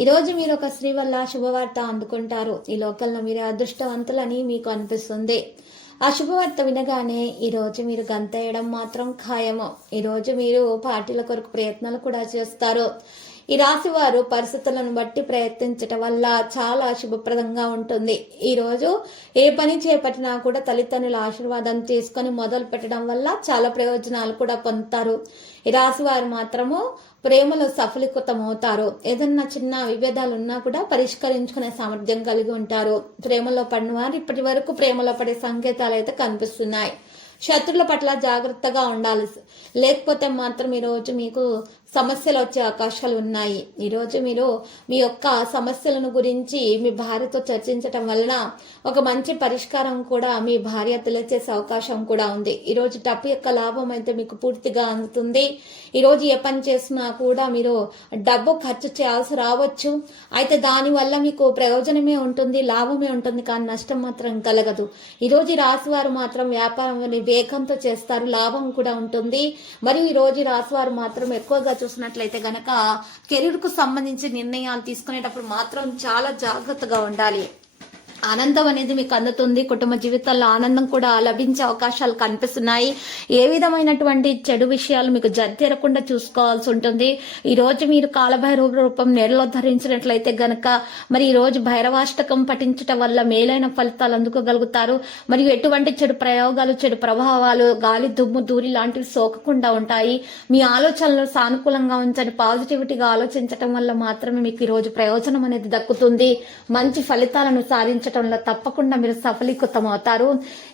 ఈరోజు మీరు ఒక స్త్రీ వల్ల శుభవార్త అందుకుంటారు. ఈ లోకల్లో మీరు అదృష్టవంతులని మీకు అనిపిస్తుంది. ఆ శుభవార్త వినగానే ఈరోజు మీరు గంతేయడం మాత్రం ఖాయము. ఈరోజు మీరు పార్టీల కొరకు ప్రయత్నాలు కూడా చేస్తారు. ఈ రాశి వారు పరిస్థితులను బట్టి ప్రయత్నించటం వల్ల చాలా శుభప్రదంగా ఉంటుంది. ఈరోజు ఏ పని చేపట్టినా కూడా తల్లిదండ్రుల ఆశీర్వాదం తీసుకొని మొదలు పెట్టడం వల్ల చాలా ప్రయోజనాలు కూడా పొందుతారు. ఈ రాశి వారు మాత్రము ప్రేమలో సఫలీకృతమవుతారు. ఏదన్నా చిన్న విభేదాలు ఉన్నా కూడా పరిష్కరించుకునే సామర్థ్యం కలిగి ఉంటారు. ప్రేమలో పడిన వారు ఇప్పటి వరకు ప్రేమలో పడే సంకేతాలు అయితే కనిపిస్తున్నాయి. శత్రుల పట్ల జాగ్రత్తగా ఉండాలి. లేకపోతే మాత్రం ఈరోజు మీకు సమస్యలు వచ్చే అవకాశాలు ఉన్నాయి. ఈరోజు మీరు మీ యొక్క సమస్యలను గురించి మీ భార్యతో చర్చించటం వలన ఒక మంచి పరిష్కారం కూడా మీ భార్య తెలియచేసే అవకాశం కూడా ఉంది. ఈరోజు డబ్బు యొక్క లాభం అయితే మీకు పూర్తిగా అందుతుంది. ఈరోజు ఏ పని చేసినా కూడా మీరు డబ్బు ఖర్చు చేయాల్సి రావచ్చు. అయితే దానివల్ల మీకు ప్రయోజనమే ఉంటుంది లాభమే ఉంటుంది కానీ నష్టం మాత్రం కలగదు. ఈరోజు రాశి వారు మాత్రం వ్యాపారం వేగంతో చేస్తారు లాభం కూడా ఉంటుంది. మరియు ఈ రోజు రాశి వారు మాత్రం ఎక్కువగా చూసినట్లయితే గనక కెరీర్కు సంబంధించి నిర్ణయాలు తీసుకునేటప్పుడు మాత్రం చాలా జాగ్రత్తగా ఉండాలి. ఆనందం అనేది మీకు అందుతుంది. కుటుంబ జీవితంలో ఆనందం కూడా లభించే అవకాశాలు కనిపిస్తున్నాయి. ఏ విధమైనటువంటి చెడు విషయాలు మీకు జరగకుండా చూసుకోవాల్సి ఉంటుంది. ఈ రోజు మీరు కాలభైరవ రూపం నెలలో ధరించినట్లయితే గనక మరి ఈ రోజు భైరవాష్టకం పఠించటం వల్ల మేలైన ఫలితాలు అందుకోగలుగుతారు. మరియు ఎటువంటి చెడు ప్రయోగాలు చెడు ప్రభావాలు గాలి దుమ్ము దూరి లాంటివి సోకకుండా ఉంటాయి. మీ ఆలోచనలు సానుకూలంగా ఉంచని పాజిటివిటీగా ఆలోచించటం వల్ల మాత్రమే మీకు ఈ రోజు ప్రయోజనం అనేది దక్కుతుంది. మంచి ఫలితాలను సాధించటం సాధించడంలో తప్పకుండా మీరు సఫలీకృతం అవుతారు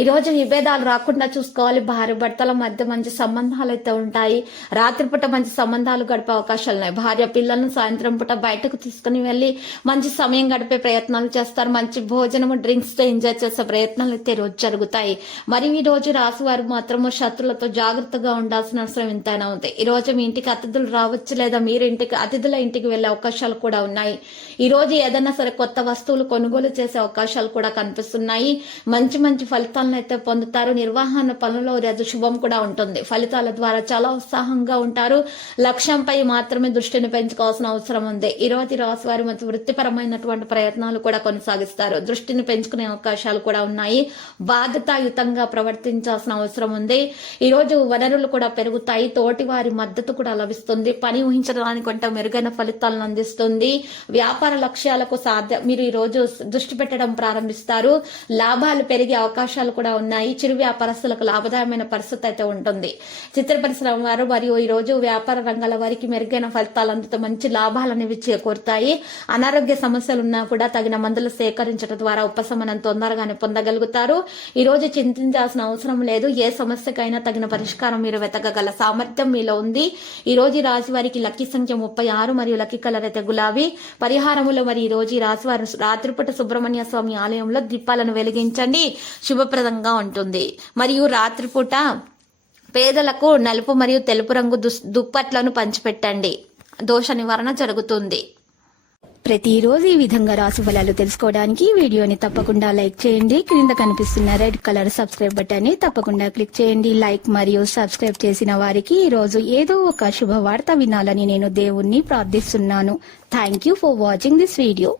ఈరోజు విభేదాలు రాకుండా చూసుకోవాలి. భార్య భర్తల మధ్య మంచి సంబంధాలు అయితే ఉంటాయి. రాత్రిపూట మంచి సంబంధాలు గడిపే అవకాశాలు ఉన్నాయి. భార్య పిల్లలను సాయంత్రం పూట బయటకు తీసుకుని వెళ్ళి మంచి సమయం గడిపే ప్రయత్నాలు చేస్తారు. మంచి భోజనము డ్రింక్స్తో ఎంజాయ్ చేసే ప్రయత్నాలు అయితే రోజు జరుగుతాయి. మరి ఈ రోజు రాసి వారు మాత్రము శత్రులతో జాగ్రత్తగా ఉండాల్సిన అవసరం ఎంతైనా ఉంది. ఈ రోజు మీ ఇంటికి అతిథులు రావచ్చు లేదా మీరు ఇంటికి అతిథుల ఇంటికి వెళ్ళే అవకాశాలు కూడా ఉన్నాయి. ఈ రోజు ఏదైనా సరే కొత్త వస్తువులు కొనుగోలు చేసే అవకాశాలు కూడా కనిపిస్తున్నాయి. మంచి మంచి ఫలితాలను అయితే పొందుతారు. నిర్వహణ పనుల్లో రజ శుభం కూడా ఉంటుంది. ఫలితాల ద్వారా చాలా ఉత్సాహంగా ఉంటారు. లక్ష్యంపై మాత్రమే దృష్టిని పెంచుకోవాల్సిన అవసరం ఉంది. ఈ రోజు రాశి వారి మధ్య వృత్తిపరమైనటువంటి ప్రయత్నాలు కూడా కొనసాగిస్తారు. దృష్టిని పెంచుకునే అవకాశాలు కూడా ఉన్నాయి. బాధ్యతాయుతంగా ప్రవర్తించాల్సిన అవసరం ఉంది. ఈ రోజు వనరులు కూడా పెరుగుతాయి. తోటి వారి మద్దతు కూడా లభిస్తుంది. పని ఊహించడానికి మెరుగైన ఫలితాలను అందిస్తుంది. వ్యాపార లక్ష్యాలకు సాధ్య. మీరు ఈ రోజు దృష్టి పెట్టడం ప్రారంభిస్తారు. లాభాలు పెరిగే అవకాశాలు కూడా ఉన్నాయి. చిరు వ్యాపారస్తులకు లాభదాయమైన పరిస్థితి అయితే ఉంటుంది. చిత్ర పరిశ్రమ వారు మరియు ఈ రోజు వ్యాపార రంగాల వారికి మెరుగైన ఫలితాలు అందుతూ మంచి లాభాలు అనేవి చేకూరుతాయి. అనారోగ్య సమస్యలు ఉన్నా కూడా తగిన మందులు సేకరించడం ద్వారా ఉపశమనం తొందరగానే పొందగలుగుతారు. ఈ రోజు చింతించాల్సిన అవసరం లేదు. ఏ సమస్యకైనా తగిన పరిష్కారం మీరు వెతకగల సామర్థ్యం మీలో ఉంది. ఈ రోజు ఈ రాశి వారికి లక్కీ సంఖ్య ముప్పై ఆరు మరియు లక్కీ కలర్ అయితే గులాబీ. పరిహారములు మరి ఈ రోజు ఈ రాశి వారు రాత్రిపూట సుబ్రహ్మణ్య స్వామి ఆలయంలో దీపాలను వెలిగించండి. శుభప్రదంగా ఉంటుంది. మరియు రాత్రిపూట పేదలకు నలుపు మరియు తెలుపు రంగు దుస్ దుప్పట్లను పంచిపెట్టండి. దోష నివారణ జరుగుతుంది. ప్రతిరోజు ఈ విధంగా రాసు ఫలాలు తెలుసుకోవడానికి వీడియోని తప్పకుండా లైక్ చేయండి. క్రింద కనిపిస్తున్న రెడ్ కలర్ సబ్స్క్రైబ్ బటన్ని తప్పకుండా క్లిక్ చేయండి. లైక్ మరియు సబ్స్క్రైబ్ చేసిన వారికి ఈ రోజు ఏదో ఒక శుభవార్త వినాలని నేను దేవుణ్ణి ప్రార్థిస్తున్నాను. Thank you for watching this video